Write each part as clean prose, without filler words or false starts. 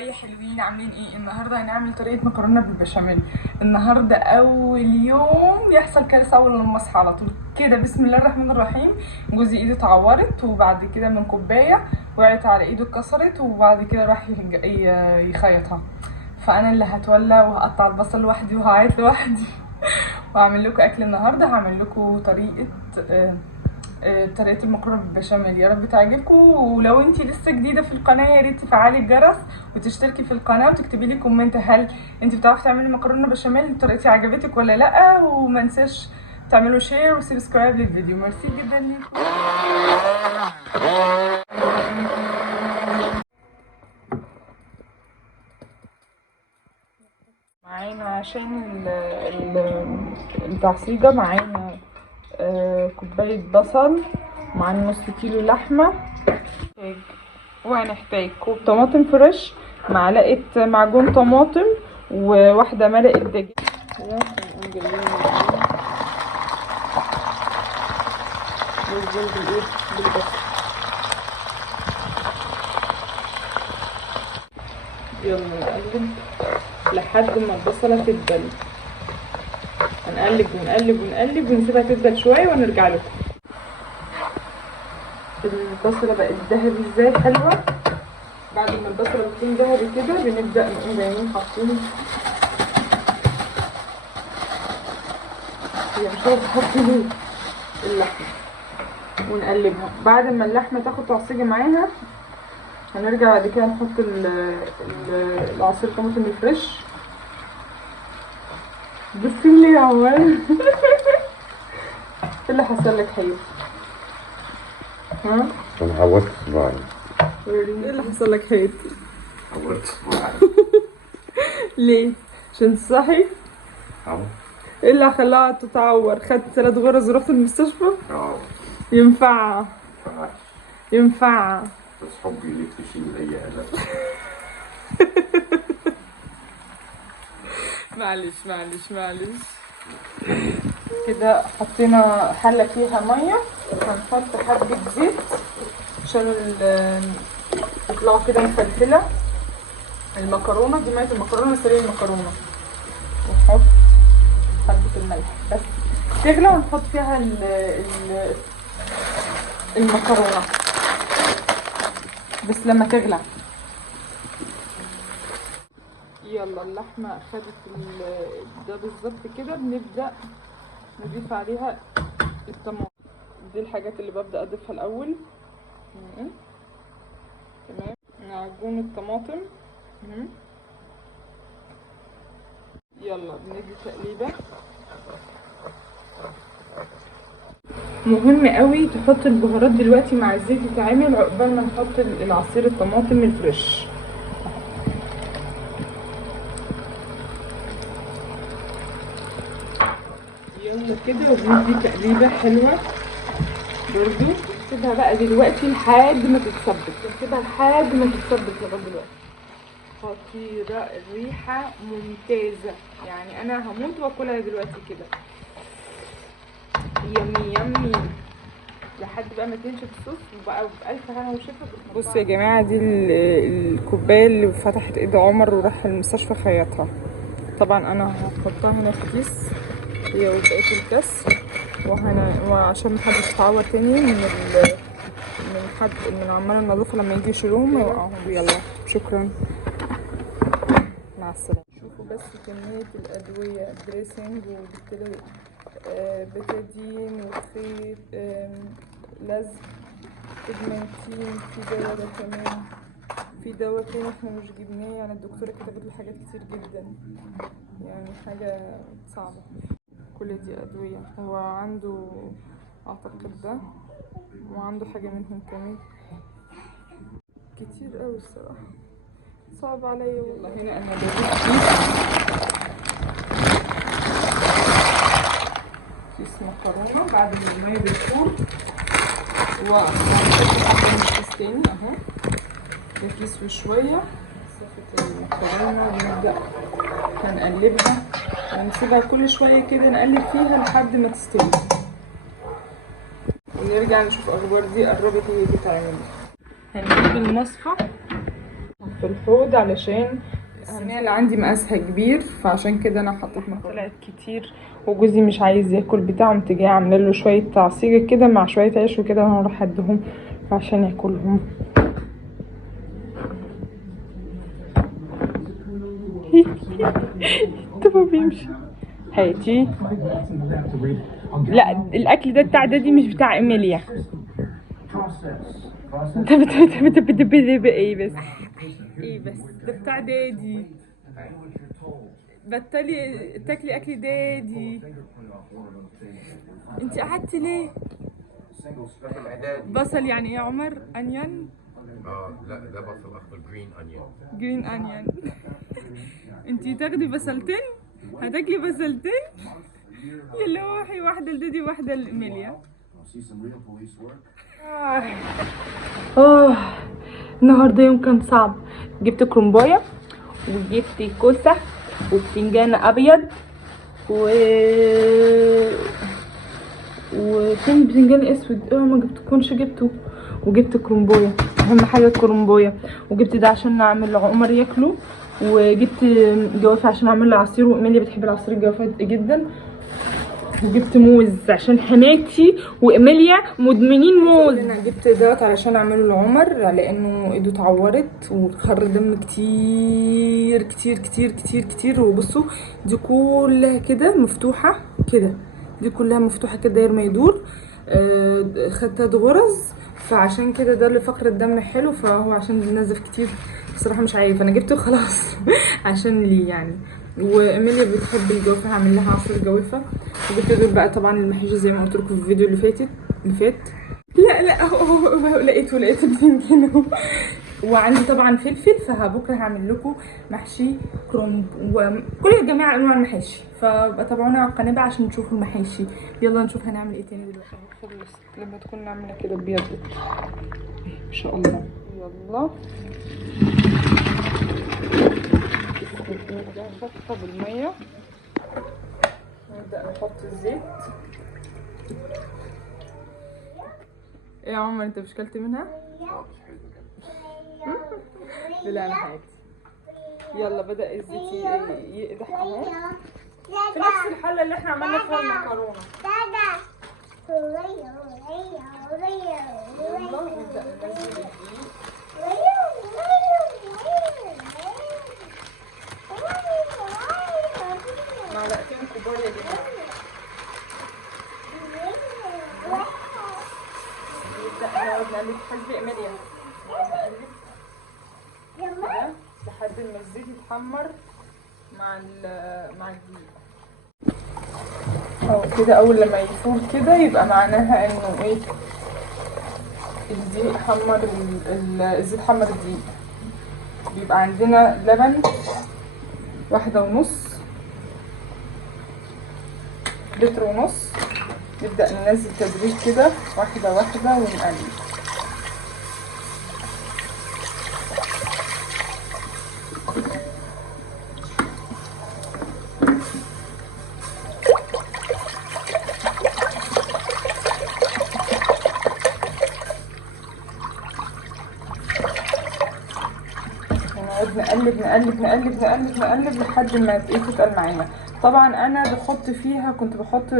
شويه حلوين، عاملين ايه؟ النهارده هنعمل طريقه مكرونه بالبشاميل. النهارده اول يوم يحصل كارثه اول لما اصحى على طول كده. بسم الله الرحمن الرحيم. جوزي ايده اتعورت، وبعد كده من كوبايه وقعت على ايده اتكسرت، وبعد كده راح يخيطها. فانا اللي هتولى وهقطع البصل لوحدي وهعيط لوحدي وهعمل لكم اكل النهارده. هعمل لكم طريقه المكرونه بالبشاميل، يا رب تعجبكم. ولو انتي لسه جديده في القناه يا ريت تفعلي الجرس وتشتركي في القناه وتكتبي لي كومنت هل انتي بتعرفي تعملي مكرونه بشاميل، طريقتي عجبتك ولا لا. وما نساش تعملوا شير وسبسكرايب للفيديو. ميرسي جدا ليكم. معانا عشان التعصيجه معانا كوبايه بصل، معانا نص كيلو لحمه، وهنحتاج كوب طماطم فريش، معلقه معجون طماطم، وواحده مرقه دجاج. يلا نقلب لحد ما البصله تدبل. هنقلب ونقلب ونقلب ونسيبها تدبل شويه ونرجع لكم. البصله بقت ذهبي ازاي، حلوه. بعد ما البصله بتكون ذهبي كده بنبدا نقوم جايين حاطين، هي مش عارفه حاطين اللحمه ونقلبها. بعد ما اللحمه تاخد تعصيجه معاها هنرجع بعد كده نحط العصير الطماطم الفريش. بصي لي يا عمر ايه اللي حصل لك حبيبي؟ ها؟ انا عورت صباعي. ايه اللي حصل لك حبيبتي؟ عورت صباعي. ليه؟ عشان تصحي؟ ايه اللي خلاها تتعور؟ خدت 3 غرز ورحت المستشفى؟ ينفع ينفع بس حبي ليك تشيل اي قلق. معلش كده. حطينا حله فيها ميه، هنحط حبه زيت عشان يطلعوا كده مفلفله. المكرونه دي ميه المكرونه، سلق المكرونه، ونحط حبه الملح بس تغلى، ونحط فيها المكرونه بس لما تغلى. يلا اللحمه خدت ده بالظبط كده، بنبدا نضيف عليها الطماطم. دي الحاجات اللي ببدا اضيفها الاول. تمام. معجون الطماطم. يلا بندي تقليبه. مهم قوي تحط البهارات دلوقتي مع الزيت يتعمل عقبال ما نحط العصير الطماطم الفريش. يلا كده وبندي تقليبه حلوه برضو. نسيبها بقى دلوقتي لحد ما تتسبك، لغايه دلوقتي. خطيره، الريحه ممتازه، يعني انا هموت واكلها دلوقتي كده. يمي لحد بقى ما تنشف الصوص وبقى بألف هنا وشفا. بصوا يا جماعه، دي الكوبايه اللي فتحت ايد عمر وراح المستشفى خيطها. طبعا انا هحطها هنا في كيس هي وبقيه الكاس، وعشان محدش يتعور تاني من عمال النظافه لما يجي يشيلوهم ما يوقعهم. يلا شكرا، مع السلامه. شوفوا بس كميه الادويه، دريسنج بتادين وخيط لزق بيجمنتين، في دواء ده كمان، في دواء تاني احنا مش جبناه، يعني الدكتوره كتبت لي حاجات كتير جدا، يعني حاجه صعبه. كل دي ادويه. هو عنده اعتقد ده، وعنده حاجه منهم كمان كتير قوي الصراحه، صعب عليا والله. هنا انا بجيب كيس مكرونه بعد ما الميه بتفور، وهحط الكيس تاني اهو، ده كيس وشويه. صفة المكرونه ونبدا هنقلبها ونسيبها كل شويه كده، نقلب فيها لحد ما تستوي، ونرجع نشوف اخبار دي قربت ايه تتعمل. هنجيب المصفى في الحوض علشان الصينية اللي عندي مقاسها كبير، فعشان كده انا حطيت مكرونه طلعت كتير، وجوزي مش عايز ياكل بتاعه، قمت جايه عامله له شويه عصير كده مع شويه عيش وكده، وانا هروح اديهم عشان ياكلهم. طب بيمشي هاتي. لا الاكل ده بتاع دادي مش بتاع ايميليا. انت ايه بس ايه بس ده بتاع دادي، بطلي تاكلي اكل دادي. انت قعدتي ليه؟ بصل يعني ايه يا عمر؟ انيون؟ لا ده بصل اخضر، جرين انيون. جرين انيون. انتي تاخدي بصلتين؟ هتاكلي بصلتين؟ يا لوحي، واحدة لدادي واحدة لإيميليا. النهارده يوم كان صعب. جبت كرنبايه وجبت كوسه وبتنجان ابيض وفين بتنجان اسود؟ ما كنتش جبته. وجبت كرنبايه، اهم حاجه الكرنبايه. وجبت ده عشان اعمل عمر ياكله. وجبت جوافه عشان اعمل له عصير، وإيميليا بتحب العصير الجوافه جدا. وجبت موز عشان حماتي وإيميليا مدمنين موز. انا جبت دوت علشان اعمله لعمر لانه ايده اتعورت وخر دم كتير كتير كتير كتير كتير. وبصوا دي كلها كده مفتوحه كده، دي كلها مفتوحه كده داير ما يدور. خدت غرز، فعشان كده ده اللي فقر الدم حلو، فهو عشان بينزف كتير. بصراحه مش عارفه، انا جبته خلاص عشان ليه يعني. وإيميليا بتحب الجوافه، هعمل لها عصير جوافه. وجبت دول بقى طبعا المحاشي زي ما قلت لكم في الفيديو اللي فات. لا اهو لقيته البتنجان. وعندي طبعا فلفل، فبكره هعمل لكم محشي كرنب وكل جميع انواع المحاشي، فبقى تابعونا على القناه بقى عشان تشوفوا المحاشي. يلا نشوف هنعمل ايه تاني دلوقتي. خلص لما تكون عامله كده ابيض ان شاء الله. يلا نشطف بالميه، نبدأ نحط الزيت. ايه يا عمر انت مش كلت منها؟ لا انا حياتي. يلا بدأ الزيت يقدح اهو في نفس الحلة اللي احنا عملنا فيها المكرونة. يلا نبدأ ننزل الدقيق. معلقتين كبار يا جماعة. نبدأ نقلب حسب إيميليا، نقلب لحد ما الزيت يتحمر مع الدقيق. اهو كده اول لما يفور كده يبقى معناها انه ايه، الدقيق حمر، الزيت حمر الدقيق. بيبقى عندنا لبن 1.5 لتر ونص. نبدأ ننزل تدريج كده واحدة واحدة ونقلب. نقلب لحد ما تتقل معانا. طبعا انا كنت بحط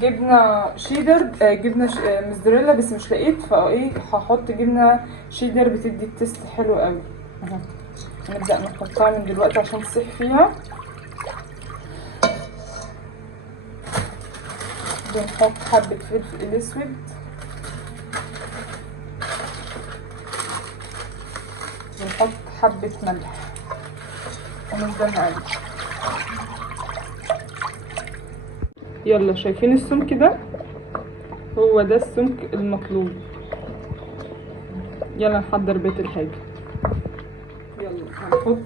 جبنه شيدر، جبنه موزاريلا، بس مش لقيت، فايه هحط جبنه شيدر بتدي التست حلو قوي. اهو هنبدا نحطها من دلوقتي عشان تصيح فيها. بنحط حبه فلفل اسود، بنحط حبه ملح ونفضل نقلب. يلا شايفين السمك ده؟ هو ده السمك المطلوب. يلا نحضر بقية الحاجة. يلا هنحط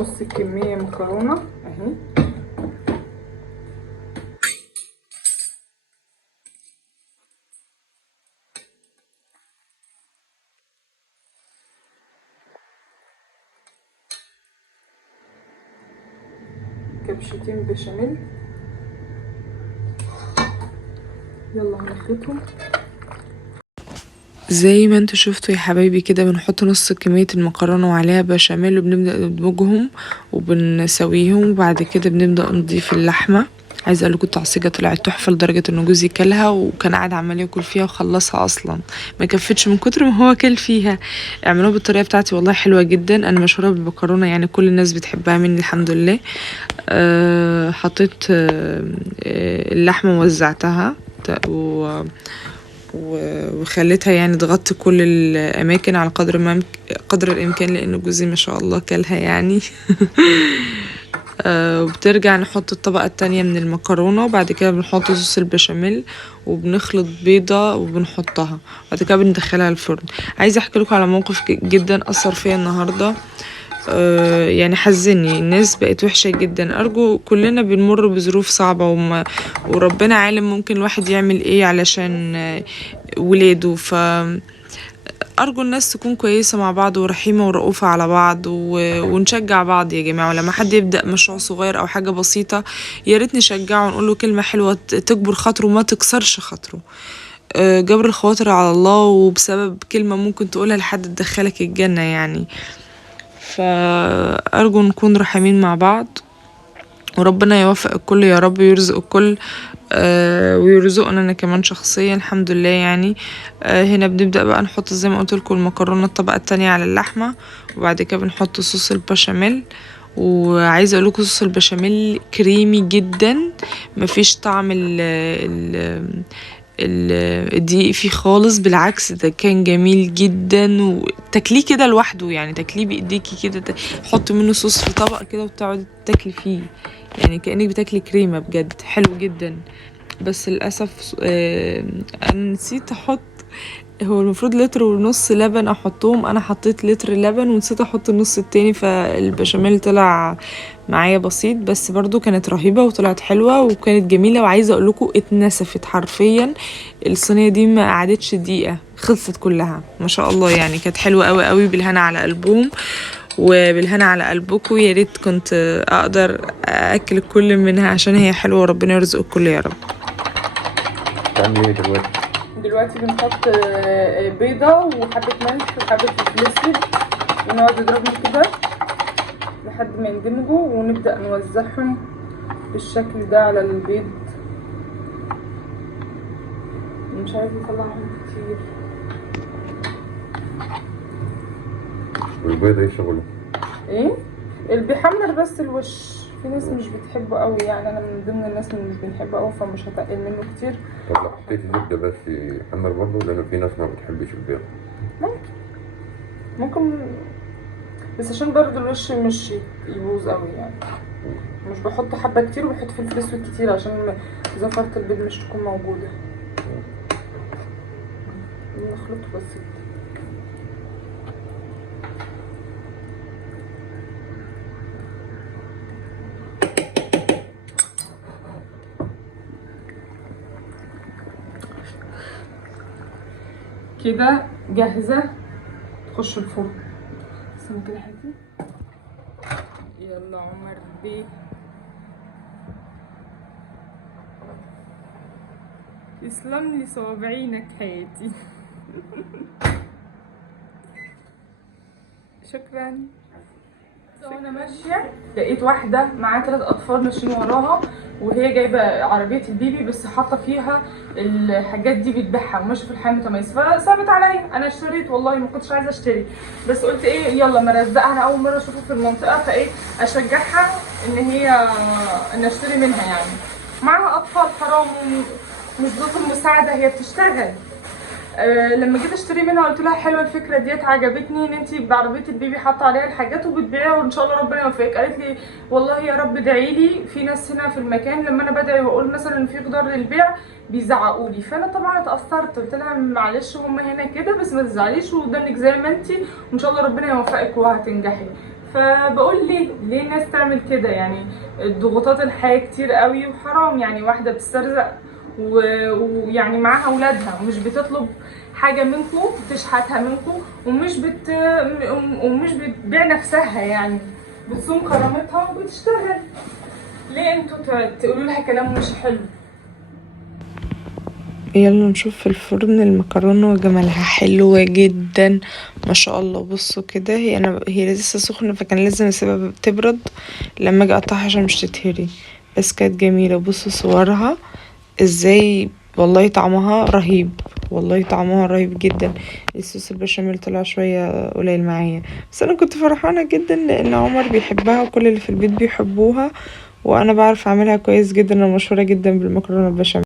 نص الكمية مكرونة اهي، كبشتين بشاميل. يلا هنخلطهم. زي ما انتوا شفتوا يا حبايبي كده بنحط نص كمية المكرونة وعليها بشاميل وبنبدأ ندمجهم وبنسويهم، وبعد كده بنبدأ نضيف اللحمة. عايزه اقول لكم التعصيجه طلعت تحفه لدرجه ان جوزي كلها وكان قاعد عمال ياكل فيها وخلصها اصلا، ما كفتش من كتر ما هو كل فيها. اعملوها بالطريقه بتاعتي والله حلوه جدا. انا مشهوره بالمكرونه يعني كل الناس بتحبها مني الحمد لله. حطيت اللحمه ووزعتها وخليتها يعني تغطي كل الاماكن على قدر الامكان، لان جوزي ما شاء الله كلها يعني. وبترجع نحط الطبقة التانية من المكرونة، وبعد كده بنحط صوص البشاميل وبنخلط بيضة وبنحطها، بعد كده بندخلها الفرن. عايزة احكي لكم على موقف جدا اثر فيا النهاردة. يعني حزني، الناس بقت وحشة جدا. ارجو كلنا بنمر بظروف صعبة وربنا عالم ممكن الواحد يعمل ايه علشان ولاده. أرجو الناس تكون كويسة مع بعض ورحيمة ورؤوفة على بعض ونشجع بعض يا جماعة. ولما حد يبدأ مشروع صغير أو حاجة بسيطة ياريت نشجعه ونقول له كلمة حلوة تكبر خاطره ما تكسرش خاطره. جبر الخواطر على الله، وبسبب كلمة ممكن تقولها لحد تدخلك الجنة يعني. فأرجو نكون رحيمين مع بعض، وربنا يوفق الكل يا رب، ويرزق الكل ويرزقنا انا كمان شخصيا الحمد لله يعني. هنا بنبدأ بقى نحط زي ما قلت لكم المكرونة الطبقة التانية على اللحمة، وبعد كده بنحط صوص البشاميل. وعايزه اقول لكم صوص البشاميل كريمي جدا، مفيش طعم الدقيق فيه خالص، بالعكس ده كان جميل جدا. وتاكليه كده لوحده يعني، تاكليه بايديكي كده، تحطي منه صوص في طبق كده وتقعدي تاكلي فيه يعني كأنك بتاكلي كريمة، بجد حلو جدا. بس للأسف أنا نسيت أحط، هو المفروض لتر ونص لبن احطهم، انا حطيت لتر لبن ونسيت احط النص التاني، فالبشاميل طلع معايا بسيط، بس برضو كانت رهيبة وطلعت حلوة وكانت جميلة. وعايزة اقولكم اتنسفت حرفيا، الصينية دي ما قعدتش دقيقة خلصت كلها ما شاء الله يعني. كانت حلوة قوي قوي، بالهنا على قلبهم وبالهنا على قلبكم. يا ريت كنت اقدر اكل الكل منها عشان هي حلوة، وربنا يرزق الكل يا رب. تعملي ايه دلوقتي؟ دلوقتي بنحط بيضة وحبة ملح وحبة فلفل اسود، ونقعد نضربهم كده لحد ما يندمجوا، ونبدأ نوزعهم بالشكل ده على البيض. مش عايزة اطلعهم كتير. والبيض ايه شغله؟ ايه اللي بيحمر بس الوش، في ناس مش بتحبه قوي يعني، انا من ضمن الناس اللي مش بنحبه قوي، فمش هتقل منه كتير. طب لو حطيتي زبدة بس يحمر برضه؟ لأن في ناس ما بتحبش البيض. ممكن بس عشان برضه الوش مش يبوظ قوي يعني، مش بحط حبة كتير وبحط فلفل اسود كتير عشان زفرة البيض مش تكون موجودة. نخلطه بس كده جاهزة تخش الفرن. استنى كده حاجة. يلا عمر بيه، تسلم لي صوابعينك حياتي. شكرا. وانا ماشيه لقيت واحده معاها 3 اطفال ماشيين وراها، وهي جايبه عربيه البيبي بس حاطه فيها الحاجات دي بتبيعها، وماشيه في الحياه متميز. فصعبت عليا، انا اشتريت والله ما كنتش عايزه اشتري، بس قلت ايه يلا مرزقها، انا اول مره اشوفها في المنطقه، فايه اشجعها ان اشتري منها يعني. معاها اطفال حرام مش ضد المساعده، هي بتشتغل. لما جيت اشتري منها قلت لها حلوه الفكره ديت، عجبتني ان انت بعربيه البيبي حاطه عليها الحاجات وبتبيعيها، وان شاء الله ربنا يوفقك. قالت لي والله يا رب ادعي لي، في ناس هنا في المكان لما انا بدعي واقول مثلا ان في خضار للبيع بيزعقوا لي. فانا طبعا اتاثرت، قلت لها معلش هم هنا كده بس ما تزعليش، ودنك زي ما انت، وان شاء الله ربنا يوفقك وهتنجحي. فبقول ليه الناس تعمل كده يعني؟ ضغوطات الحياه كتير قوي وحرام يعني، واحده بتسترزق ويعني معاها اولادها ومش بتطلب حاجه منكم، بتشحتها منكم، ومش بتبيع نفسها يعني، بتصون كرامتها وبتشتغل. ليه انتوا تقولوا لها كلام مش حلو؟ يلا نشوف في الفرن المكرونة وجمالها حلوة جدا ما شاء الله. بصوا كده هي لسه سخنة، فكان لازم اسيبها تبرد لما اجي اقطعها عشان مش تتهري، بس كانت جميلة. بصوا صورها ازاي، والله طعمها رهيب، والله طعمها رهيب جدا. الصوص البشاميل طلع شوية قليل معايا، بس انا كنت فرحانة جدا لان عمر بيحبها وكل اللي في البيت بيحبوها، وانا بعرف اعملها كويس جدا، انا مشهورة جدا بالمكرونة البشاميل.